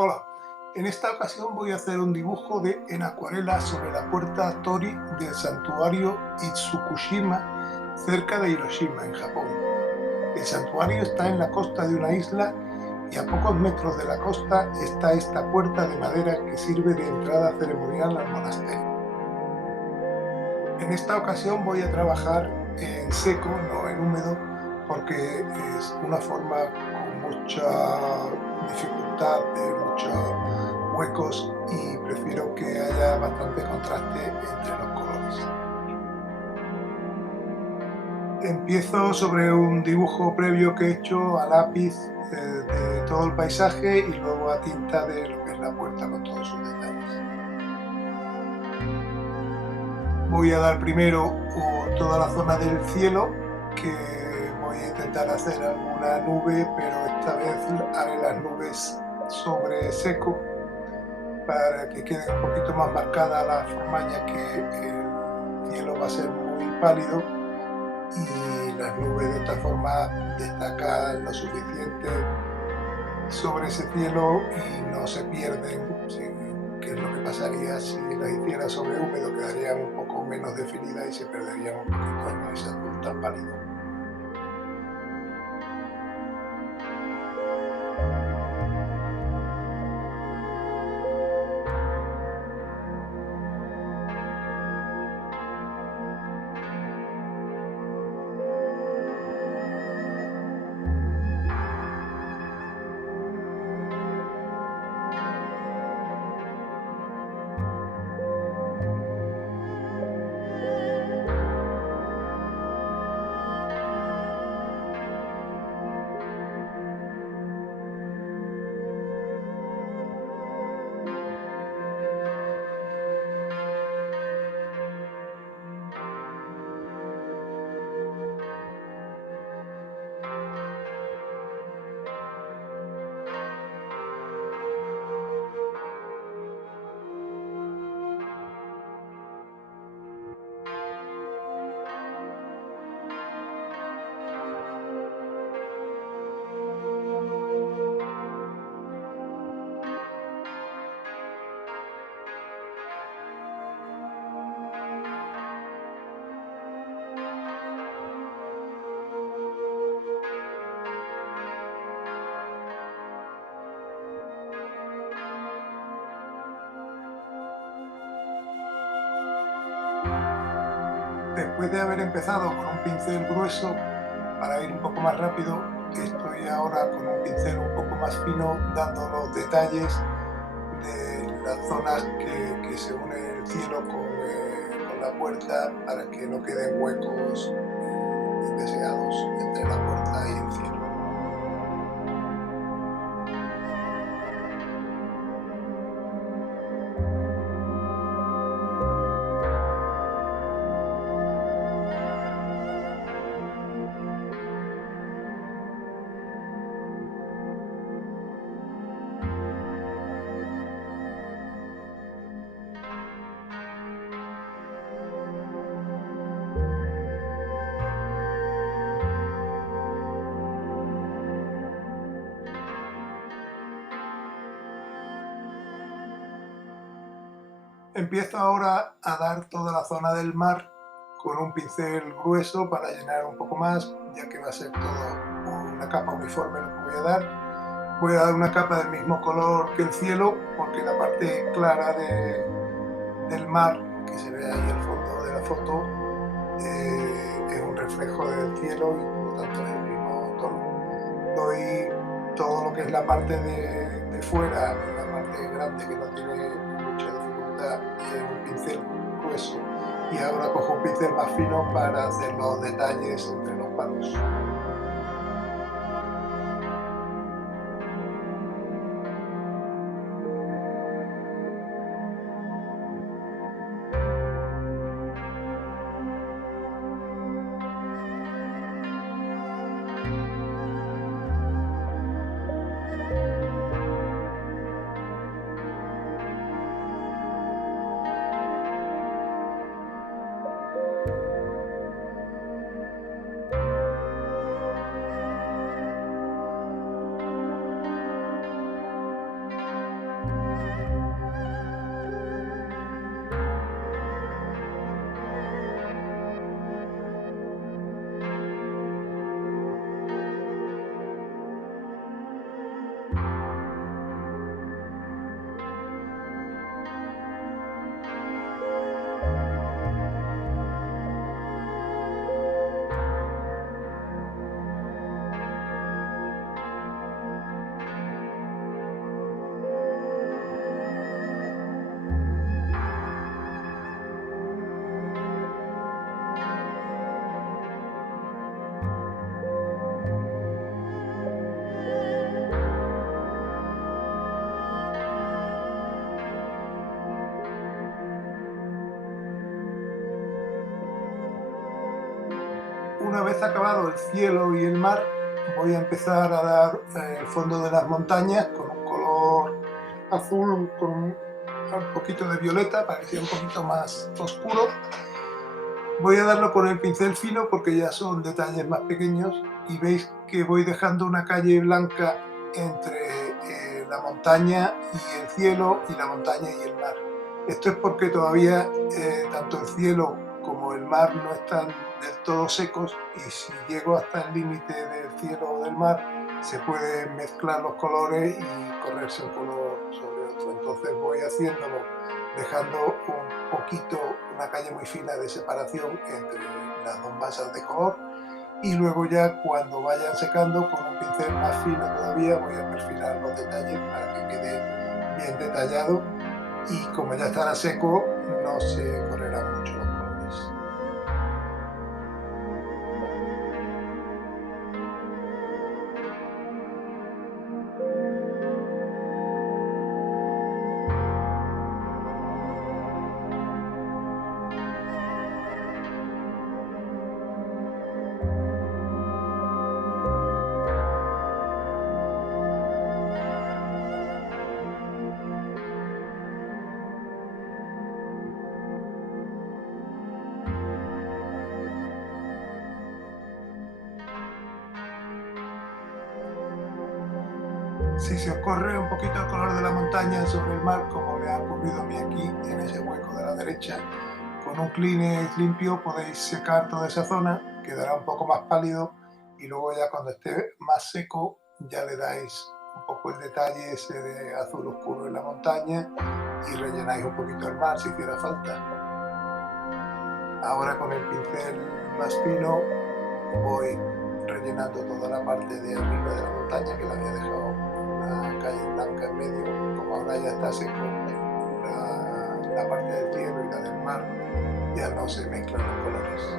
Hola, en esta ocasión voy a hacer un dibujo en acuarela sobre la puerta Tori del santuario Itsukushima, cerca de Hiroshima, en Japón. El santuario está en la costa de una isla y a pocos metros de la costa está esta puerta de madera que sirve de entrada ceremonial al monasterio. En esta ocasión voy a trabajar en seco, no en húmedo, porque es una forma con mucha dificultad, de muchos huecos y prefiero que haya bastante contraste entre los colores. Empiezo sobre un dibujo previo que he hecho a lápiz de todo el paisaje y luego a tinta de lo que es la puerta con todos sus detalles. Voy a dar primero toda la zona del cielo, que voy a intentar hacer alguna nube, pero esta vez haré las nubes sobre seco para que quede un poquito más marcada la forma, ya que el cielo va a ser muy pálido y las nubes de esta forma destacan lo suficiente sobre ese cielo y no se pierden, sí, que es lo que pasaría si las hiciera sobre húmedo, quedarían un poco menos definidas y se perderían un poquito en ese azul tan pálido. Después de haber empezado con un pincel grueso, para ir un poco más rápido, estoy ahora con un pincel un poco más fino dando los detalles de las zonas que se une el cielo con la puerta para que no queden huecos indeseados entre la puerta y el cielo. Empiezo ahora a dar toda la zona del mar con un pincel grueso para llenar un poco más, ya que va a ser todo una capa uniforme lo que voy a dar. Voy a dar una capa del mismo color que el cielo, porque la parte clara del mar, que se ve ahí al fondo de la foto, es un reflejo del cielo y por lo tanto es el mismo tono. Doy todo lo que es la parte de fuera, la parte grande que no tiene mucha dificultad, en un pincel grueso, y ahora cojo un pincel más fino para hacer los detalles entre los palos. una vez acabado el cielo y el mar, voy a empezar a dar el fondo de las montañas con un color azul con un poquito de violeta para que sea un poquito más oscuro. Voy a darlo con el pincel fino porque ya son detalles más pequeños y veis que voy dejando una calle blanca entre la montaña y el cielo y la montaña y el mar. Esto es porque todavía tanto el cielo como el mar no están del todo secos y si llego hasta el límite del cielo o del mar se pueden mezclar los colores y correrse un color sobre otro. Entonces voy haciéndolo dejando un poquito, una calle muy fina de separación entre las dos masas de color y luego ya cuando vayan secando con un pincel más fino todavía voy a perfilar los detalles para que quede bien detallado y como ya estará seco no se correrán mucho los colores. Si se os corre un poquito el color de la montaña sobre el mar, como me ha ocurrido a mí aquí en ese hueco de la derecha, con un Kleenex limpio podéis secar toda esa zona, quedará un poco más pálido y luego ya cuando esté más seco ya le dais un poco el detalle ese de azul oscuro en la montaña y rellenáis un poquito el mar si hiciera falta. Ahora con el pincel más fino voy rellenando toda la parte de arriba de la montaña que la había dejado una calle blanca en medio. Como ahora ya está seco, la parte del cielo y la del mar ya no se mezclan los colores.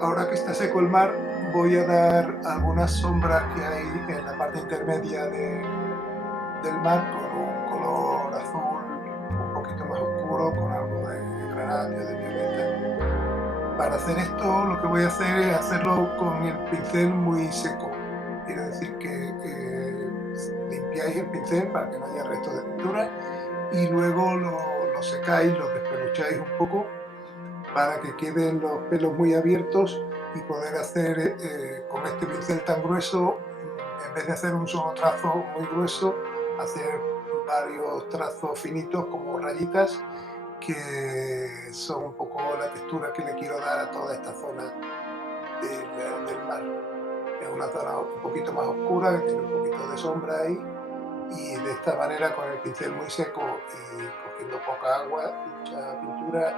Ahora que está seco el mar, voy a dar algunas sombras que hay en la parte intermedia del mar con un color azul un poquito más oscuro, con algo de granate, de violeta. Para hacer esto lo que voy a hacer es hacerlo con el pincel muy seco. Quiere decir que limpiáis el pincel para que no haya restos de pintura y luego lo secáis, lo despelucháis un poco para que queden los pelos muy abiertos y poder hacer con este pincel tan grueso, en vez de hacer un solo trazo muy grueso, hacer varios trazos finitos como rayitas que son un poco la textura que le quiero dar a toda esta zona del mar. Es una zona un poquito más oscura, que tiene un poquito de sombra ahí, y de esta manera con el pincel muy seco y cogiendo poca agua, mucha pintura,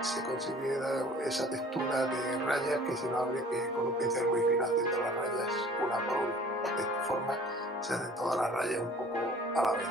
se consigue dar esa textura de rayas que si no habría que con un pincel muy fino haciendo las rayas una por una. De esta forma se hacen todas las rayas un poco a la vez.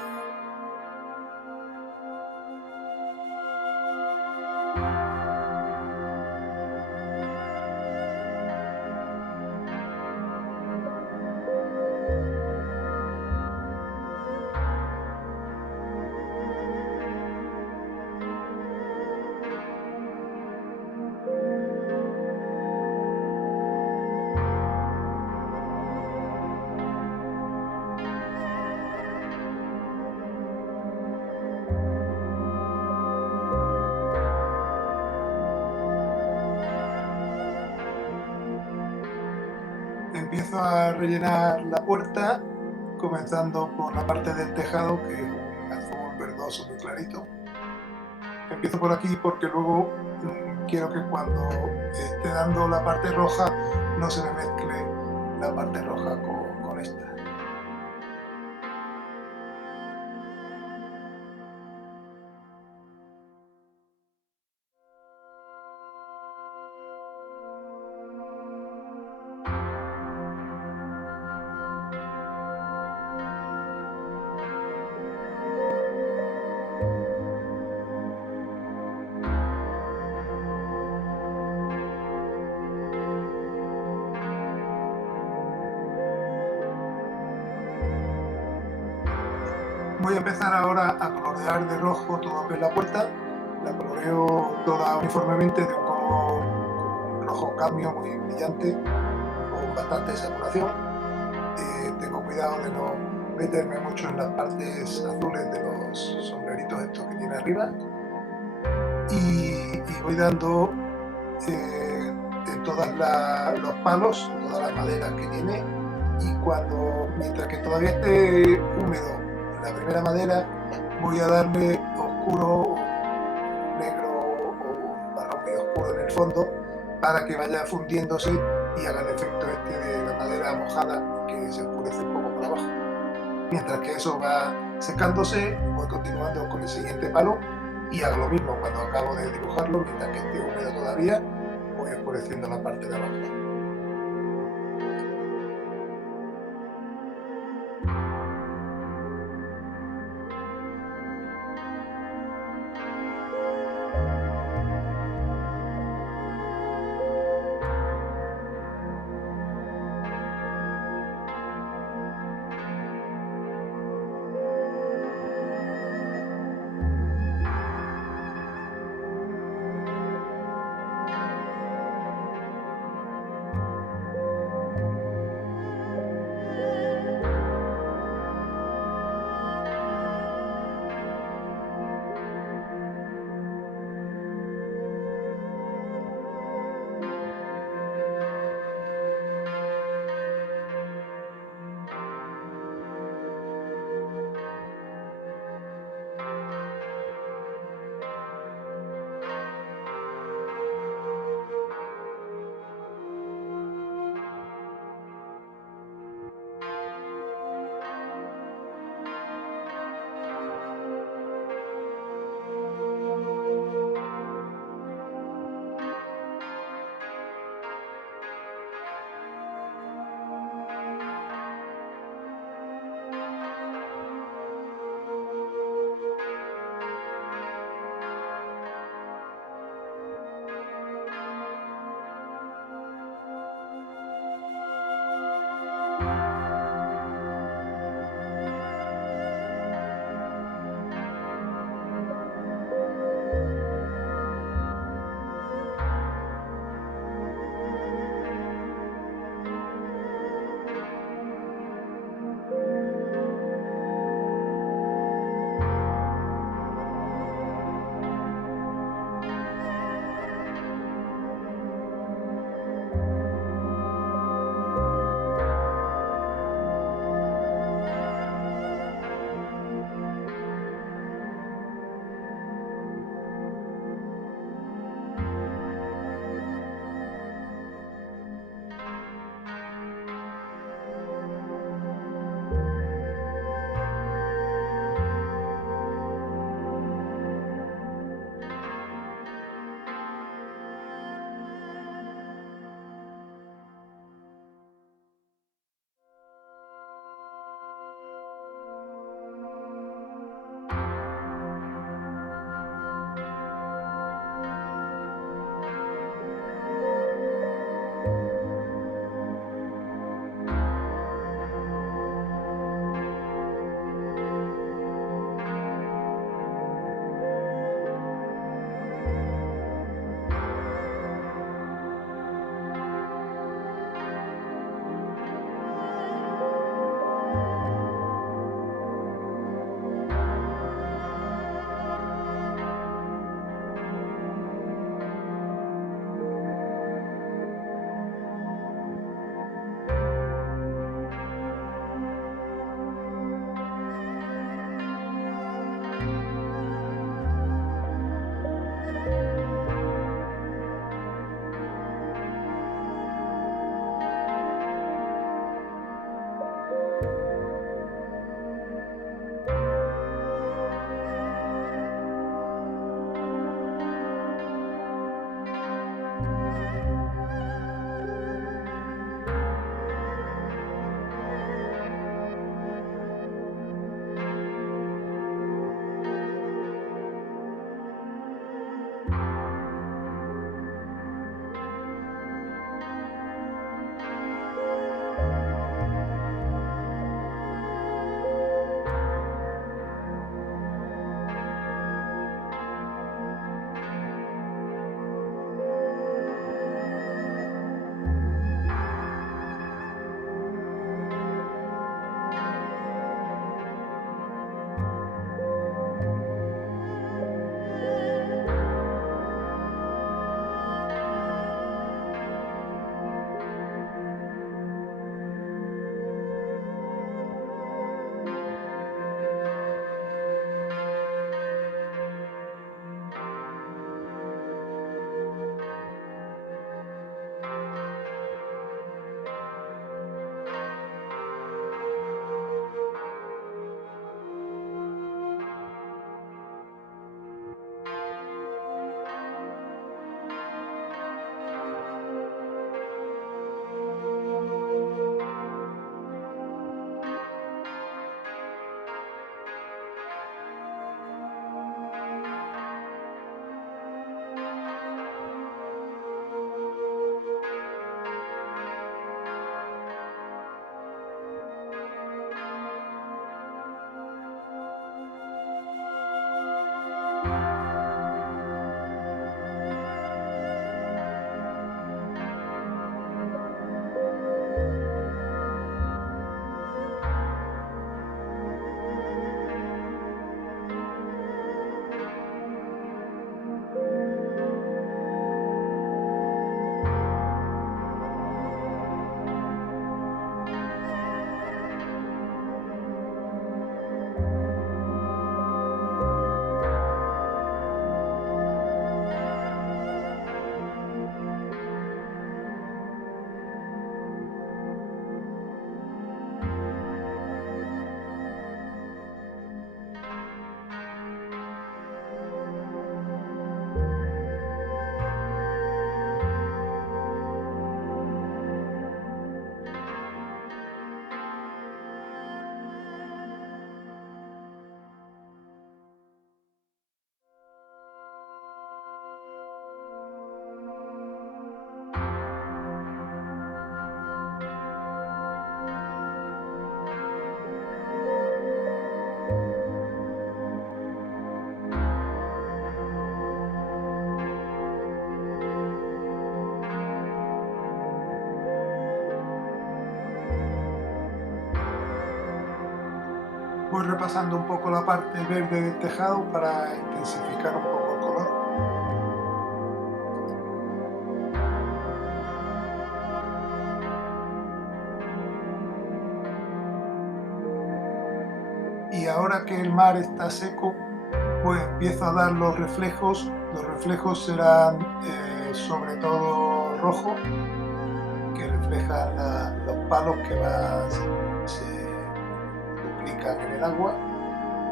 empiezo a rellenar la puerta, comenzando por la parte del tejado, que es un azul verdoso muy clarito. Empiezo por aquí porque luego quiero que cuando esté dando la parte roja no se me mezcle la parte roja con esta. Voy a empezar ahora a colorear de rojo todo lo que es la puerta. La coloreo toda uniformemente de un color rojo cadmio muy brillante, con bastante saturación. Tengo cuidado de no meterme mucho en las partes azules de los sombreritos estos que tiene arriba. Y voy dando en todos los palos, todas las maderas que tiene. Y mientras que todavía esté húmedo la primera madera, voy a darle oscuro, negro o marrón muy oscuro en el fondo, para que vaya fundiéndose y haga el efecto este de la madera mojada, que se oscurece un poco por abajo. Mientras que eso va secándose, voy continuando con el siguiente palo y hago lo mismo cuando acabo de dibujarlo. Mientras que esté húmedo todavía, voy oscureciendo la parte de abajo. Voy repasando un poco la parte verde del tejado para intensificar un poco el color. Y ahora que el mar está seco, pues empiezo a dar los reflejos. Los reflejos serán sobre todo rojo, que reflejan los palos que se duplican en el agua.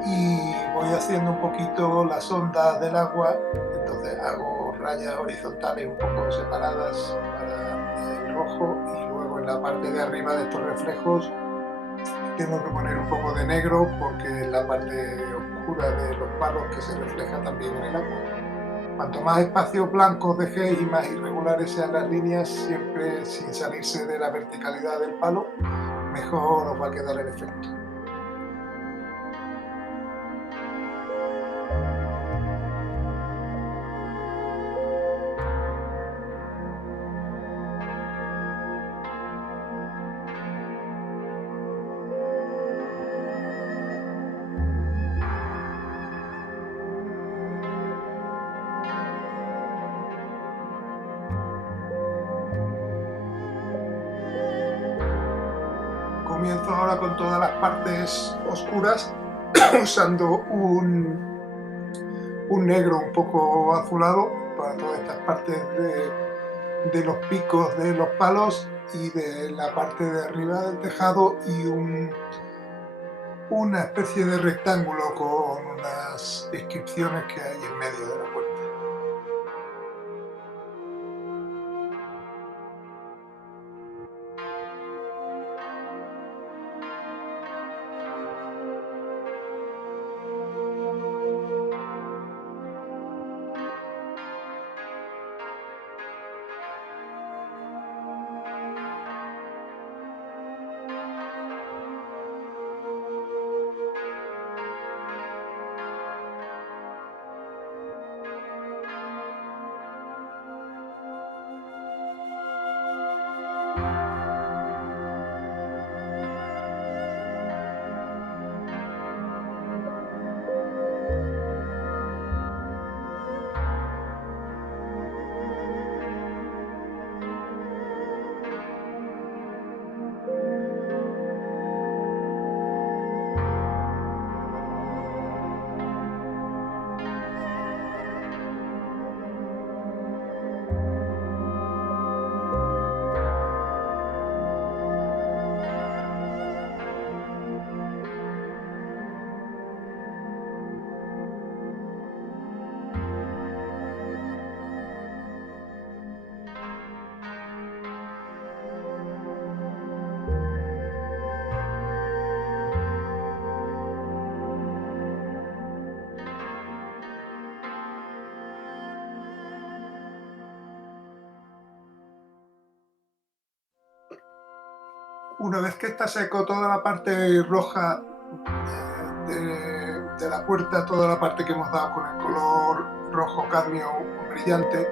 Y voy haciendo un poquito las ondas del agua, entonces hago rayas horizontales un poco separadas para el rojo, y luego en la parte de arriba de estos reflejos tengo que poner un poco de negro porque es la parte oscura de los palos que se refleja también en el agua. Cuanto más espacios blancos dejéis y más irregulares sean las líneas, siempre sin salirse de la verticalidad del palo, mejor os va a quedar el efecto. Comienzo ahora con todas las partes oscuras usando un negro un poco azulado para todas estas partes de los picos de los palos y de la parte de arriba del tejado, y una especie de rectángulo con unas inscripciones que hay en medio de la puerta. Una vez que está seco toda la parte roja de la puerta, toda la parte que hemos dado con el color rojo cadmio brillante,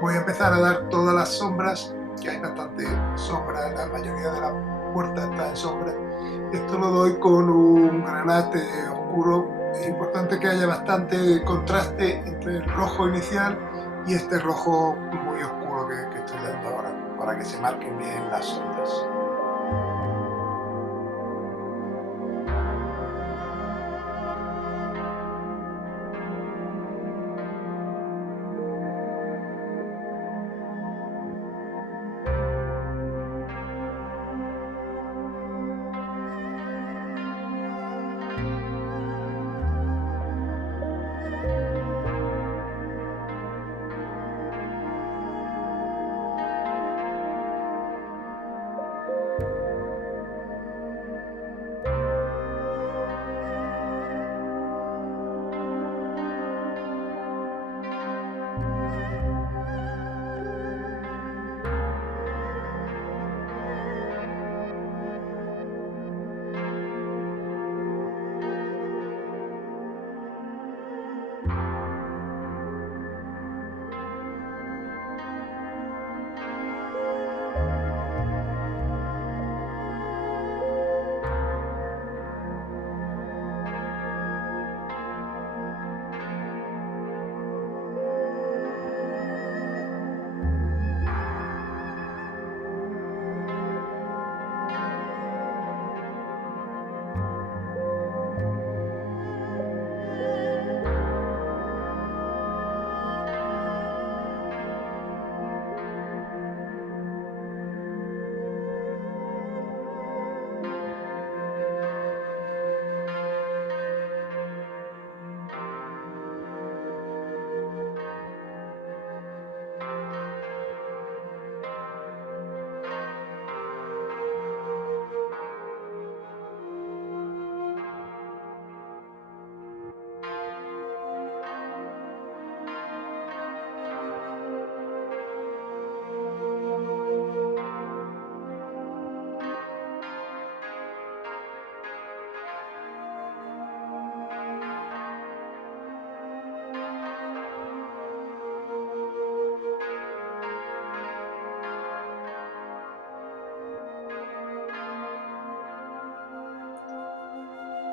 voy a empezar a dar todas las sombras, que hay bastante sombra, la mayoría de la puerta está en sombra. Esto lo doy con un granate oscuro. Es importante que haya bastante contraste entre el rojo inicial y este rojo muy oscuro que estoy dando ahora, para que se marquen bien las sombras.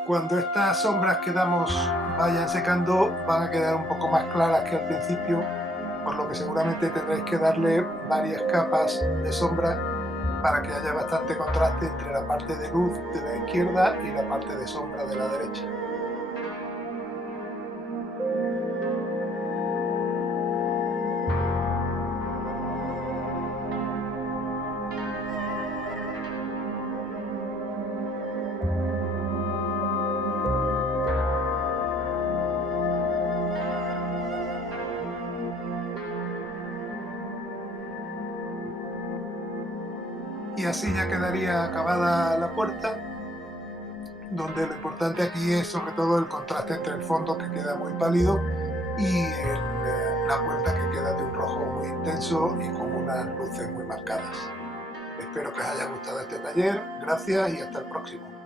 Cuando estas sombras que damos vayan secando, van a quedar un poco más claras que al principio, por lo que seguramente tendréis que darle varias capas de sombra para que haya bastante contraste entre la parte de luz de la izquierda y la parte de sombra de la derecha. así ya quedaría acabada la puerta, donde lo importante aquí es sobre todo el contraste entre el fondo, que queda muy pálido, y la puerta, que queda de un rojo muy intenso y con unas luces muy marcadas. Espero que os haya gustado este taller, gracias y hasta el próximo.